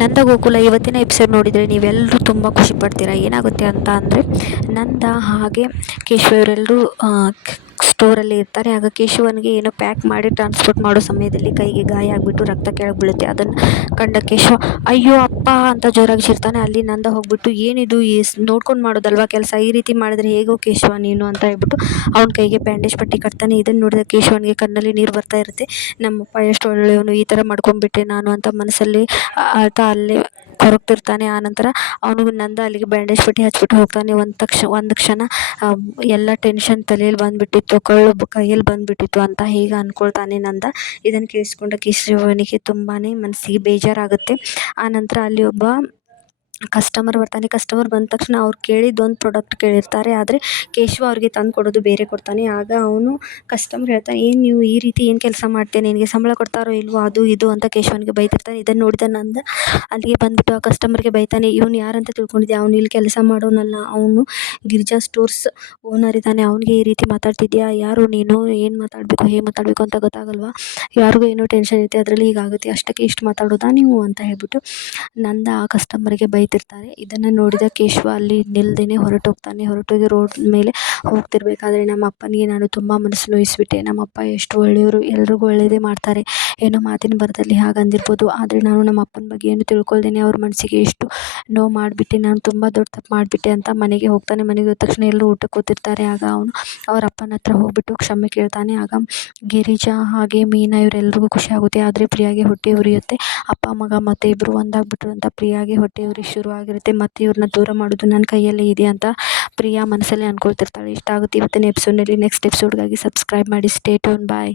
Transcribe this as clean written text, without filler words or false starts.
ನಂದ ಗೋಕುಲ ಇವತ್ತಿನ ಎಪಿಸೋಡ್ ನೋಡಿದರೆ ನೀವೆಲ್ಲರೂ ತುಂಬ ಖುಷಿ ಪಡ್ತೀರಾ. ಏನಾಗುತ್ತೆ ಅಂತ ಅಂದರೆ, ನಂದ ಹಾಗೆ ಕೇಶವ ಇವರೆಲ್ಲರೂ ಸ್ಟೋರಲ್ಲಿ ಇರ್ತಾರೆ. ಆಗ ಕೇಶವನಿಗೆ ಏನೋ ಪ್ಯಾಕ್ ಮಾಡಿ ಟ್ರಾನ್ಸ್ಪೋರ್ಟ್ ಮಾಡೋ ಸಮಯದಲ್ಲಿ ಕೈಗೆ ಗಾಯ ಆಗಿಬಿಟ್ಟು ರಕ್ತ ಕೆಳಗೆ ಬೀಳುತ್ತೆ. ಅದನ್ನು ಕಂಡ ಕೇಶವ ಅಯ್ಯೋ ಅಪ್ಪ ಅಂತ ಜೋರಾಗಿ ಚಿರ್ತಾನೆ. ಅಲ್ಲಿ ನಂದ ಹೋಗ್ಬಿಟ್ಟು ಏನಿದು ನೋಡ್ಕೊಂಡು ಮಾಡೋದಲ್ವಾ ಕೆಲಸ, ಈ ರೀತಿ ಮಾಡಿದ್ರೆ ಹೇಗೋ ಕೇಶವ ನೀನು ಅಂತ ಹೇಳ್ಬಿಟ್ಟು ಅವನ ಕೈಗೆ ಬ್ಯಾಂಡೇಜ್ ಪಟ್ಟಿ ಕಟ್ತಾನೆ. ಇದನ್ನು ನೋಡಿದ ಕೇಶವನಿಗೆ ಕಣ್ಣಲ್ಲಿ ನೀರು ಬರ್ತಾ ಇರುತ್ತೆ. ನಮ್ಮಪ್ಪ ಎಷ್ಟು ಒಳ್ಳೆಯವನು, ಈ ಥರ ಮಾಡ್ಕೊಂಡ್ಬಿಟ್ಟೆ ನಾನು ಅಂತ ಮನಸ್ಸಲ್ಲಿ ಆತ ಅಲ್ಲೇ ಕೊರಗ್ತಿರ್ತಾನೆ. ಆನಂತರ ಅವನಿಗೆ ನಂದ ಅಲ್ಲಿಗೆ ಬ್ಯಾಂಡೇಜ್ ಪಟ್ಟಿ ಹಚ್ಬಿಟ್ಟು ಹೋಗ್ತಾನೆ. ಒಂದು ಕ್ಷಣ ಎಲ್ಲ ಟೆನ್ಷನ್ ತಲೆಯಲ್ಲಿ ಬಂದುಬಿಟ್ಟಿತ್ತು, ಕೈಯಲ್ಲಿ ಬಂದುಬಿಟ್ಟಿತ್ತು ಅಂತ ಹೀಗೆ ಅಂದ್ಕೊಳ್ತಾನೆ ನಂದ. ಇದನ್ನು ಕೇಳಿಸ್ಕೊಂಡ ಕೇಶವನಿಗೆ ತುಂಬಾ ಮನಸ್ಸಿಗೆ ಬೇಜಾರಾಗುತ್ತೆ. ಆನಂತರ ಅಲ್ಲಿ ಒಬ್ಬ ಕಸ್ಟಮರ್ ಬರ್ತಾನೆ. ಕಸ್ಟಮರ್ ಬಂದ ತಕ್ಷಣ ಅವ್ರು ಕೇಳಿದ್ದೊಂದು ಪ್ರಾಡಕ್ಟ್ ಕೇಳಿರ್ತಾರೆ, ಆದರೆ ಕೇಶವ ಅವ್ರಿಗೆ ತಂದು ಕೊಡೋದು ಬೇರೆ ಕೊಡ್ತಾನೆ. ಆಗ ಅವನು ಕಸ್ಟಮರ್ ಹೇಳ್ತಾನೆ, ಏನು ನೀವು ಈ ರೀತಿ ಏನು ಕೆಲಸ ಮಾಡ್ತೇನೆ, ನಿನಗೆ ಸಂಬಳ ಕೊಡ್ತಾರೋ ಇಲ್ವೋ ಅದು ಇದು ಅಂತ ಕೇಶವನಿಗೆ ಬೈತಿರ್ತಾನೆ. ಇದನ್ನು ನೋಡಿದ ನಂದ ಅಲ್ಲಿಗೆ ಬಂದುಬಿಟ್ಟು ಆ ಕಸ್ಟಮರ್ಗೆ ಬೈತಾನೆ, ಇವನು ಯಾರಂತ ತಿಳ್ಕೊಂಡಿದ್ದೆ, ಅವನು ಇಲ್ಲಿ ಕೆಲಸ ಮಾಡೋನಲ್ಲ, ಅವನು ಗಿರಿಜಾ ಸ್ಟೋರ್ಸ್ ಓನರ್ ಇದ್ದಾನೆ, ಅವನಿಗೆ ಈ ರೀತಿ ಮಾತಾಡ್ತಿದ್ಯಾ, ಯಾರು ನೀನು, ಏನು ಮಾತಾಡಬೇಕು ಹೇಗೆ ಮಾತಾಡಬೇಕು ಅಂತ ಗೊತ್ತಾಗಲ್ವಾ, ಯಾರಿಗೂ ಏನೋ ಟೆನ್ಷನ್ ಇರುತ್ತೆ ಅದರಲ್ಲಿ ಹೀಗಾಗುತ್ತೆ, ಅಷ್ಟಕ್ಕೆ ಇಷ್ಟು ಮಾತಾಡೋದಾ ನೀವು ಅಂತ ಹೇಳ್ಬಿಟ್ಟು ನಂದ ಆ ಕಸ್ಟಮರ್ಗೆ ಬೈತಿರ್ತಾರೆ. ಇದನ್ನು ನೋಡಿದ ಕೇಶವ ಅಲ್ಲಿ ನಿಲ್ದೇನೆ ಹೊರಟೋಗ್ತಾನೆ. ಹೊರಟೋಗಿ ರೋಡ್ ಮೇಲೆ ಹೋಗ್ತಿರ್ಬೇಕಾದ್ರೆ ನಮ್ಮ ಅಪ್ಪನಿಗೆ ನಾನು ತುಂಬ ಮನಸ್ಸು ನೋಯಿಸ್ಬಿಟ್ಟೆ, ನಮ್ಮಪ್ಪ ಎಷ್ಟು ಒಳ್ಳೆಯವರು, ಎಲ್ರಿಗೂ ಒಳ್ಳೆಯದೇ ಮಾಡ್ತಾರೆ, ಏನೋ ಮಾತಿನ ಬರದಲ್ಲಿ ಹಾಗೆ ಅಂದಿರ್ಬೋದು, ಆದರೆ ನಾನು ನಮ್ಮ ಅಪ್ಪನ ಬಗ್ಗೆ ಏನು ತಿಳ್ಕೊಳ್ದೇನೆ ಅವ್ರ ಮನಸ್ಸಿಗೆ ಎಷ್ಟು ನೋವು ಮಾಡಿಬಿಟ್ಟೆ, ನಾನು ತುಂಬ ದೊಡ್ಡ ತಪ್ಪು ಮಾಡಿಬಿಟ್ಟೆ ಅಂತ ಮನೆಗೆ ಹೋಗ್ತಾನೆ. ಮನೆಗೆ ಹೋದ ತಕ್ಷಣ ಎಲ್ಲರೂ ಊಟಕ್ಕೆ ಕೂತಿರ್ತಾರೆ. ಆಗ ಅವನು ಅವ್ರ ಅಪ್ಪನ ಹತ್ರ ಹೋಗ್ಬಿಟ್ಟು ಕ್ಷಮೆ ಕೇಳ್ತಾನೆ. ಆಗ ಗಿರಿಜಾ ಹಾಗೆ ಮೀನಾ ಇವರೆಲ್ರಿಗೂ ಖುಷಿ ಆಗುತ್ತೆ. ಆದರೆ ಪ್ರಿಯಾಗೆ ಹೊಟ್ಟೆ ಉರಿಯುತ್ತೆ. ಅಪ್ಪ ಮಗ ಮತ್ತೆ ಇಬ್ಬರು ಒಂದಾಗ್ಬಿಟ್ರು ಅಂತ ಪ್ರಿಯಾಗೆ ಹೊಟ್ಟೆ ಉರಿ ಶುರು ಆಗಿರುತ್ತೆ. ಮತ್ತೆ ಇವ್ರನ್ನ ದೂರ ಮಾಡೋದು ನನ್ನ ಕೈಯಲ್ಲೇ ಇದೆ ಅಂತ ಪ್ರಿಯಾ ಮನಸ್ಸಲ್ಲಿ ಅಂದ್ಕೊಳ್ತಿರ್ತಾಳೆ. ಇಷ್ಟ ಆಗುತ್ತೆ ಇವತ್ತಿನ ಎಪಿಸೋಡ್ನಲ್ಲಿ. ನೆಕ್ಸ್ಟ್ ಎಪಿಸೋಡ್ಗಾಗಿ ಸಬ್ಸ್ಕ್ರೈಬ್ ಮಾಡಿ. Stay tune. ಬಾಯ್.